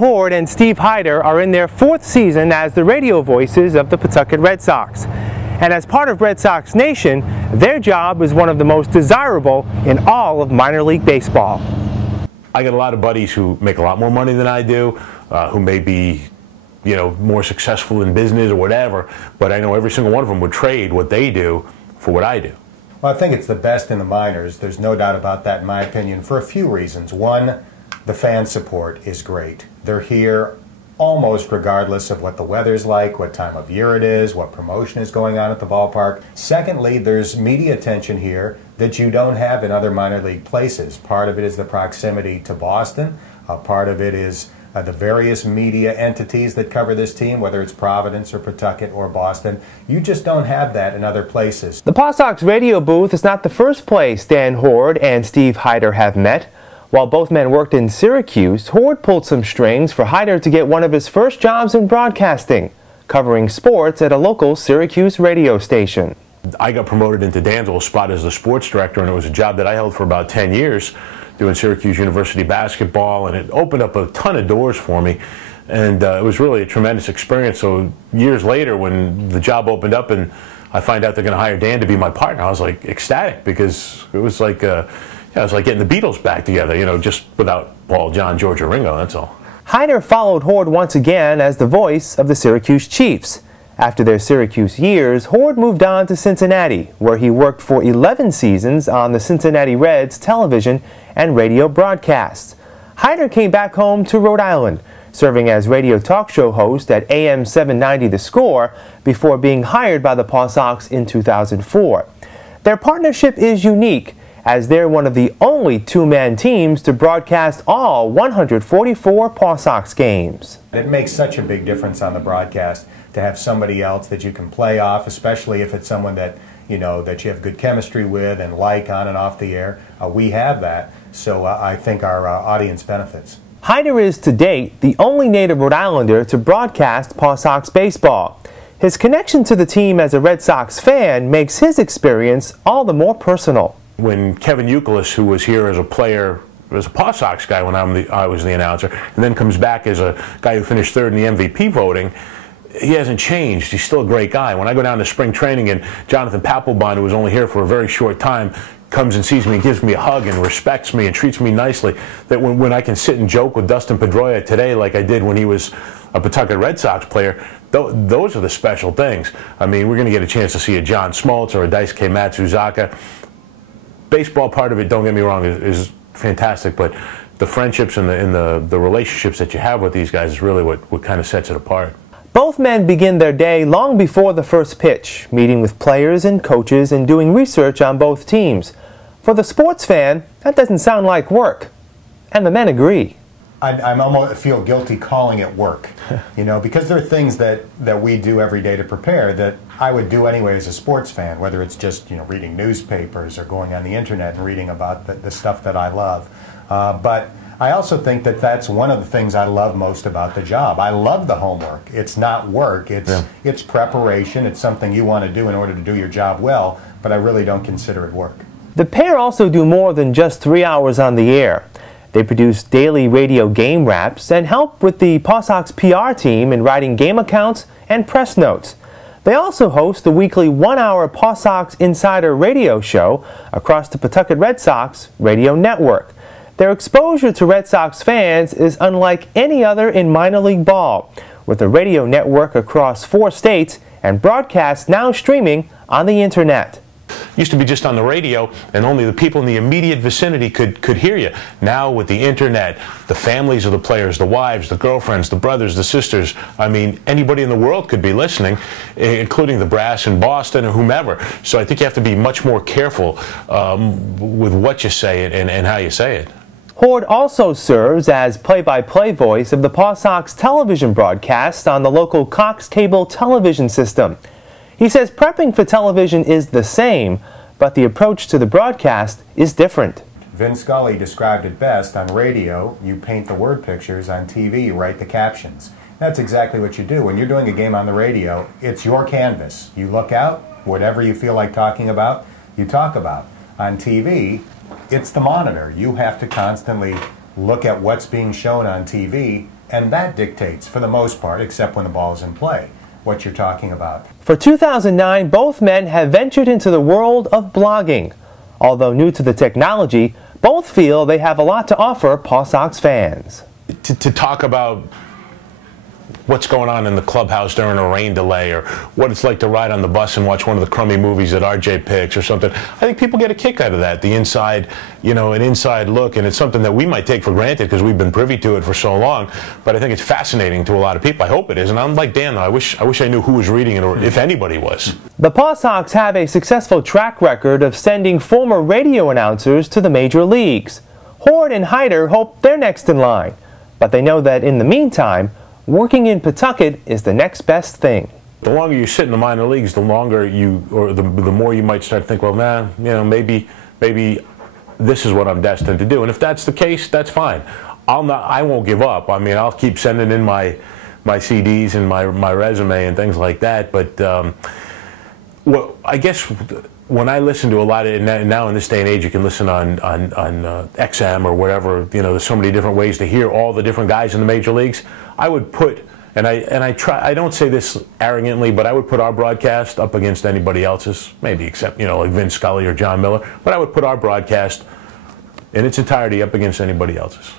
Hoard and Steve Hyder are in their 4th season as the radio voices of the Pawtucket Red Sox. And as part of Red Sox Nation, their job is one of the most desirable in all of minor league baseball. I got a lot of buddies who make a lot more money than I do, who may be, more successful in business or whatever, but I know every single one of them would trade what they do for what I do. Well, I think it's the best in the minors. There's no doubt about that in my opinion for a few reasons. One, the fan support is great. They're here almost regardless of what the weather's like, what time of year it is, what promotion is going on at the ballpark. Secondly, there's media attention here that you don't have in other minor league places. Part of it is the proximity to Boston. Part of it is the various media entities that cover this team, whether it's Providence or Pawtucket or Boston. You just don't have that in other places. The Paw Sox radio booth is not the first place Dan Hoard and Steve Hyder have met. While both men worked in Syracuse, Hoard pulled some strings for Hyder to get one of his first jobs in broadcasting, covering sports at a local Syracuse radio station. I got promoted into Dan's old spot as the sports director, and it was a job that I held for about 10 years, doing Syracuse University basketball, and it opened up a ton of doors for me, and it was really a tremendous experience. So years later, when the job opened up and I find out they're going to hire Dan to be my partner, I was like ecstatic, because it was like it was like getting the Beatles back together, just without Paul, John, George, or Ringo, that's all. Hyder followed Hoard once again as the voice of the Syracuse Chiefs. After their Syracuse years, Hoard moved on to Cincinnati, where he worked for 11 seasons on the Cincinnati Reds television and radio broadcasts. Hyder came back home to Rhode Island, serving as radio talk show host at AM 790 The Score before being hired by the Paw Sox in 2004. Their partnership is unique, as they're one of the only two-man teams to broadcast all 144 Paw Sox games. It makes such a big difference on the broadcast to have somebody else that you can play off, especially if it's someone that that you have good chemistry with and like on and off the air. We have that, so I think our audience benefits. Hyder is, to date, the only native Rhode Islander to broadcast Paw Sox baseball. His connection to the team as a Red Sox fan makes his experience all the more personal. When Kevin Youkilis, who was here as a player, as a Paw Sox guy when I was the announcer, and then comes back as a guy who finished third in the MVP voting, he hasn't changed. He's still a great guy. When I go down to spring training and Jonathan Papelbon, who was only here for a very short time, comes and sees me and gives me a hug and respects me and treats me nicely, that when I can sit and joke with Dustin Pedroia today like I did when he was a Pawtucket Red Sox player, those are the special things. I mean, we're going to get a chance to see a John Smoltz or a Daisuke Matsuzaka. Baseball part of it, don't get me wrong, is fantastic, but the friendships and the relationships that you have with these guys is really what kind of sets it apart. Both men begin their day long before the first pitch, meeting with players and coaches and doing research on both teams. For the sports fan, that doesn't sound like work, and the men agree. I almost feel guilty calling it work, because there are things that we do every day to prepare that I would do anyway as a sports fan, whether it's just reading newspapers or going on the internet and reading about the stuff that I love. But I also think that that's one of the things I love most about the job. I love the homework. It's not work. It's preparation. It's something you want to do in order to do your job well, but I really don't consider it work. The pair also do more than just 3 hours on the air. They produce daily radio game wraps and help with the Paw Sox PR team in writing game accounts and press notes. They also host the weekly 1-hour Paw Sox Insider radio show across the Pawtucket Red Sox radio network. Their exposure to Red Sox fans is unlike any other in minor league ball, with a radio network across 4 states and broadcasts now streaming on the internet. Used to be just on the radio, and only the people in the immediate vicinity could hear you. Now with the internet, the families of the players, the wives, the girlfriends, the brothers, the sisters, I mean, anybody in the world could be listening, including the brass in Boston or whomever. So I think you have to be much more careful with what you say and how you say it. Hoard also serves as play-by-play voice of the Paw Sox television broadcasts on the local Cox cable television system. He says prepping for television is the same, but the approach to the broadcast is different. Vin Scully described it best: on radio, you paint the word pictures; on TV, you write the captions. That's exactly what you do. When you're doing a game on the radio, it's your canvas. You look out, whatever you feel like talking about, you talk about. On TV, it's the monitor. You have to constantly look at what's being shown on TV And that dictates, for the most part, except when the ball is in play, what you're talking about. For 2009, both men have ventured into the world of blogging. Although new to the technology, both feel they have a lot to offer Paw Sox fans. To talk about what's going on in the clubhouse during a rain delay, or what it's like to ride on the bus and watch one of the crummy movies that RJ picks or something. I think people get a kick out of that, the inside, you know, an inside look, and it's something that we might take for granted because we've been privy to it for so long, but I think it's fascinating to a lot of people. I hope it is, and I'm like Dan, though, I wish I knew who was reading it, or if anybody was. The Paw Sox have a successful track record of sending former radio announcers to the major leagues. Hoard and Hyder hope they're next in line, but they know that in the meantime, working in Pawtucket is the next best thing. The longer you sit in the minor leagues, the longer you, or the more you might start to think, well, nah, you know, maybe this is what I'm destined to do. And if that's the case, that's fine. I won't give up. I mean, I'll keep sending in my CDs and my resume and things like that. But well, I guess when I listen to a lot of, now in this day and age, you can listen on XM or whatever. You know, there's so many different ways to hear all the different guys in the major leagues. I would put, and I don't say this arrogantly, but I would put our broadcast up against anybody else's, maybe except, you know, like Vince Scully or John Miller. But I would put our broadcast in its entirety up against anybody else's.